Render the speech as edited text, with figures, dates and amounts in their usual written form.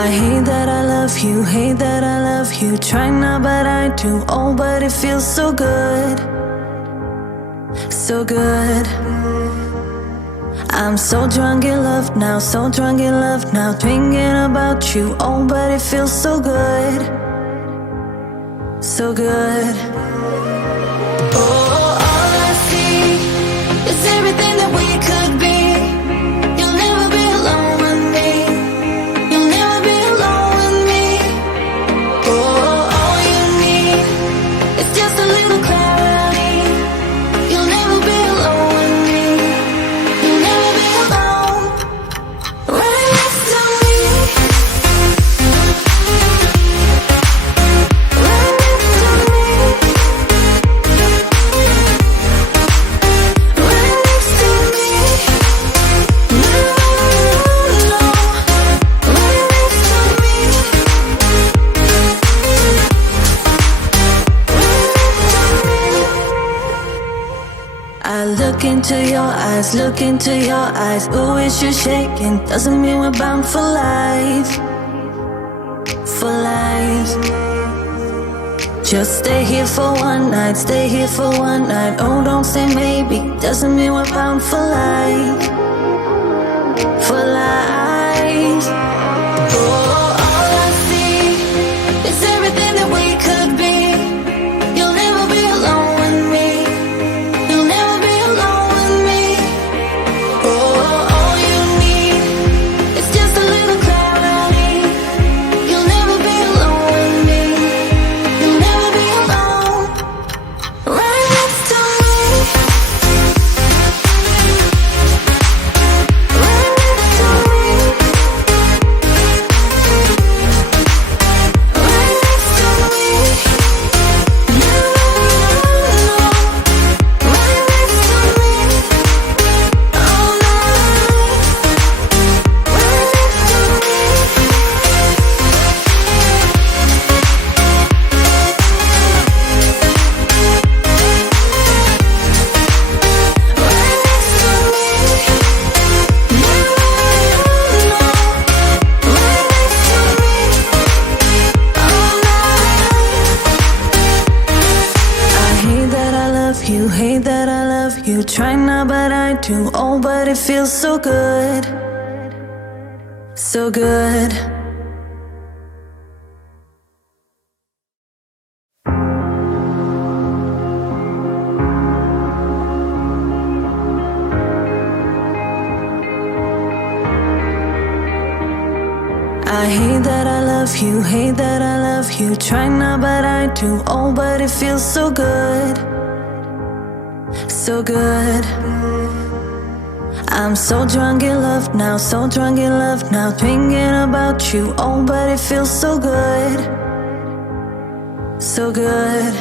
I hate that I love you, hate that I love you. Try not, but I do. Oh, but it feels so good, so good. I'm so drunk in love now, so drunk in love now. Thinking about you, oh, but it feels so good, so good. Oh, all I see is everything that we could be. You'll never be alone with me. You'll never be alone with me. Oh, all you need is just a little clarity. You'll never be alone with me. You'll never be alone. Right next to me. Right next to me. Right next to me. No, no. Right next to me. I look into your eyes, look into your eyes. Ooh, it's you shaking. Doesn't mean we're bound for life, for life. Just stay here for one night, stay here for one night. Oh, don't say maybe. Doesn't mean we're bound for life, for life. Oh, all I see is everything that we could be. You'll never be alone with me. You'll never be alone with me. Oh, all you need is just a little clarity. You'll never be alone with me. You'll never be alone. Right next to me. Right next to me. Right next to me. No, no. Right next to me. All night. Right next to me. Right next to me. No, no. Right next to me. All night. I hate that I love you, hate that I love you. Try not, but I do. Oh, but it feels so good, so good. I hate that I love you, hate that I love you. Try not, but I do. Oh, but it feels so good, so good. I'm so drunk in love now, so drunk in love now. Thinking about you, oh, but it feels so good, so good.